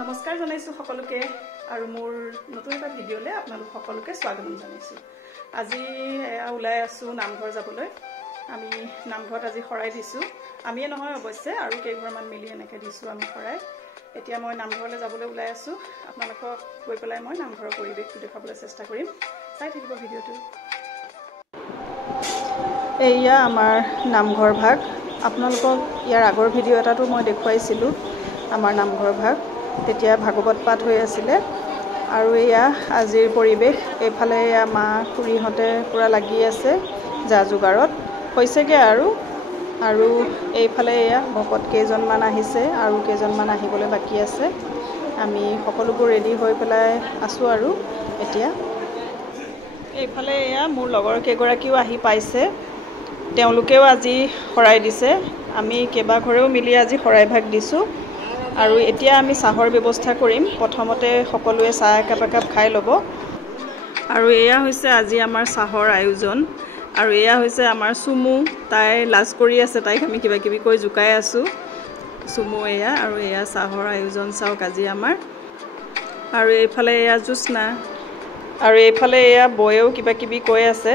নমস্কাৰ জনাইছো সকলোকে আৰু মোৰ নতুন এটা ভিডিঅ'লে আপোনালোক সকলোকে স্বাগতম জনাইছো। আজি ওলাই আছো নামঘৰ যাবলৈ। আমি নামঘৰত আজি খৰাই দিছো। আমিয়ে নহয় অৱশ্যে আৰু কেইঘৰমান মিলি এনেকৈ দিছো আমি খৰাই। এতিয়া মই নামঘৰলৈ যাবলৈ ওলাই আছো। আপোনালোকক গৈ পেলাই মই নামঘৰৰ পৰিৱেশটো দেখাবলৈ চেষ্টা কৰিম। চাই থাকিব ভিডিঅ'টো। এয়া আমাৰ নামঘৰ ভাগ। আপোনালোকক ইয়াৰ আগৰ ভিডিঅ' এটাতো মই দেখুৱাইছিলো আমাৰ নামঘৰ ভাগ। তেতিয়া ভাগৱত পাঠ হৈ আছিলে আৰু এয়া আজিৰ পৰিৱেশ। এইফালে এয়া মা খুৰীহঁতে পুৰা লাগি আছে যা যোগাৰত হৈছেগে আৰু এইফালে এয়া ভকত কেইজনমান আহিছে আৰু কেইজনমান আহিবলৈ বাকী আছে। আমি সকলোবোৰ ৰেডি হৈ পেলাই আছো আৰু এতিয়া এইফালে এয়া মোৰ লগৰ কেইগৰাকীও আহি পাইছে। তেওঁলোকেও আজি শৰাই দিছে। আমি কেইবাঘৰেও মিলি আজি শৰাই ভাগ দিছোঁ আৰু এতিয়া আমি চাহৰ ব্যৱস্থা কৰিম। প্ৰথমতে সকলোৱে চাহ একাপ খাই ল'ব আৰু এয়া হৈছে আজি আমাৰ চাহৰ আয়োজন। আৰু এয়া হৈছে আমাৰ চুমু। তাই লাজ কৰি আছে, তাইক আমি কিবা কিবি কৈ জোকাই আছোঁ। চুমু এয়া আৰু এয়া চাহৰ আয়োজন চাওক আজি আমাৰ। আৰু এইফালে এয়া জ্যোৎস্না আৰু এইফালে এয়া বৌয়েও কিবা কিবি কৈ আছে।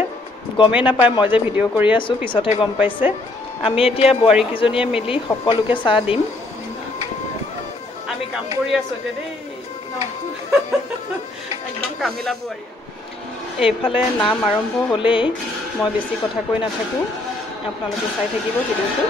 গমেই নাপায় মই যে ভিডিঅ' কৰি আছোঁ, পিছতহে গম পাইছে। আমি এতিয়া বোৱাৰীকেইজনীয়ে মিলি সকলোকে চাহ দিম। আমি কাম কৰি আছোঁ এতিয়া দেই, একদম কামিলা বোৱাৰী। এইফালে নাম আৰম্ভ হ'লেই, মই বেছি কথা কৈ নাথাকোঁ, আপোনালোকে চাই থাকিব ভিডিঅ'টো।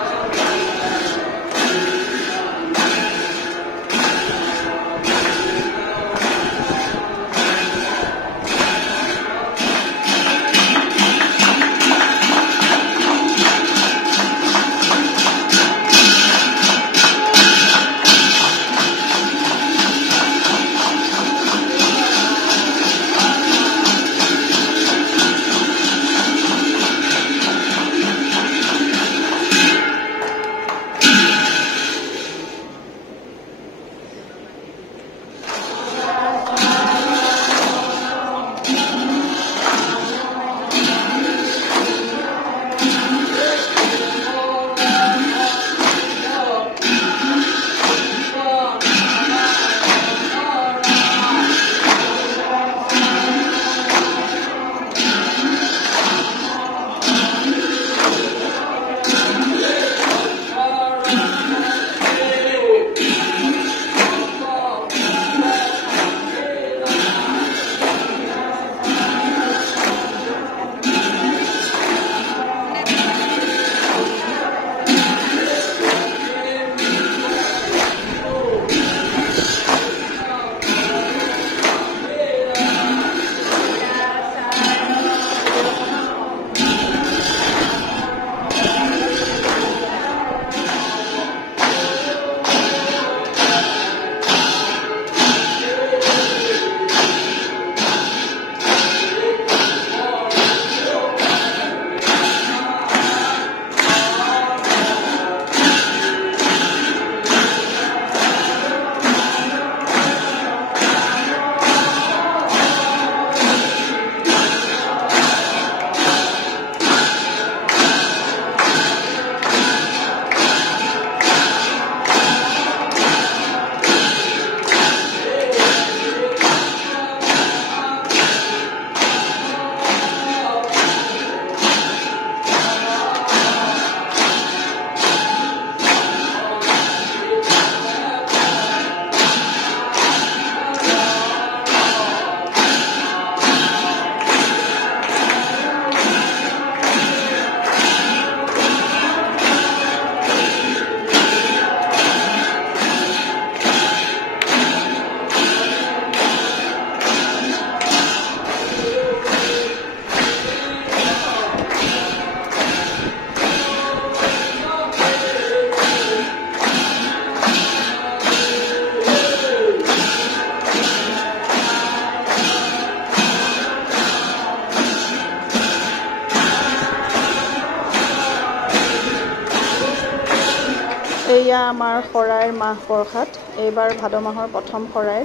এয়া আমাৰ শৰাইৰ মাহ প্ৰসাদ। এইবাৰ ভাদ মাহৰ প্ৰথম শৰাই।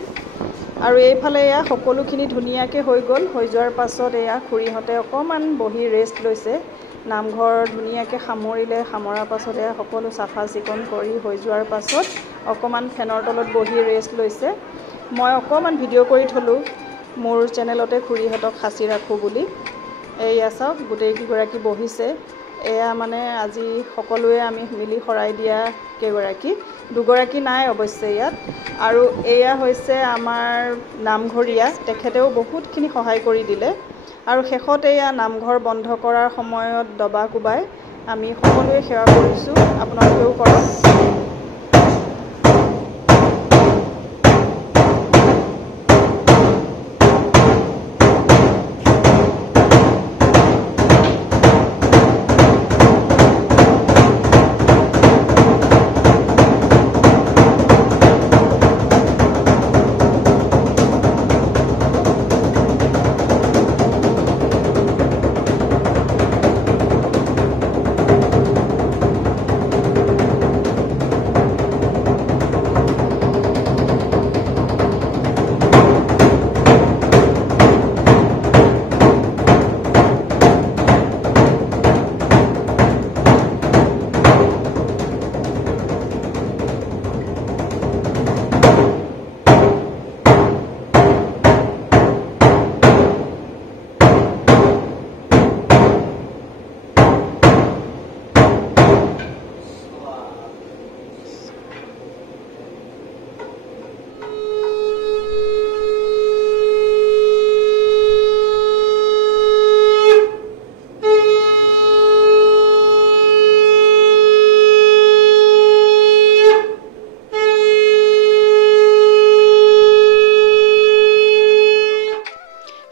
আৰু এইফালে এয়া সকলোখিনি ধুনীয়াকৈ হৈ গ'ল। হৈ যোৱাৰ পাছত এয়া খুৰীহঁতে অকণমান বহি ৰেষ্ট লৈছে। নামঘৰ ধুনীয়াকৈ সামৰিলে। সামৰাৰ পাছত এয়া সকলো চাফা চিকুণ কৰি হৈ যোৱাৰ পাছত অকণমান ফেনৰ তলত বহি ৰেষ্ট লৈছে। মই অকণমান ভিডিঅ' কৰি থলোঁ মোৰ চেনেলতে খুৰীহঁতক সাঁচি ৰাখোঁ বুলি। এয়া চাওক গোটেইকেইগৰাকী বহিছে। এয়া মানে আজি সকলোৱে আমি মিলি শৰাই দিয়া কেইগৰাকী, দুগৰাকী নাই অৱশ্যে ইয়াত। আৰু এয়া হৈছে আমাৰ নামঘৰীয়া, তেখেতেও বহুতখিনি সহায় কৰি দিলে। আৰু শেষত এয়া নামঘৰ বন্ধ কৰাৰ সময়ত দবা কোবাই আমি সকলোৱে সেৱা কৰিছোঁ, আপোনালোকেও কৰক।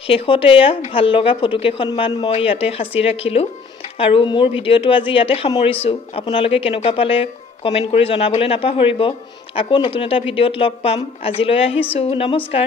শেষতে এয়া ভাল লগা ফটোকেইখনমান মই ইয়াতে সাঁচি ৰাখিলোঁ। আৰু মোৰ ভিডিঅ'টো আজি ইয়াতে সামৰিছোঁ। আপোনালোকে কেনেকুৱা পালে কমেণ্ট কৰি জনাবলৈ নাপাহৰিব। আকৌ নতুন এটা ভিডিঅ'ত লগ পাম। আজিলৈ আহিছোঁ, নমস্কাৰ।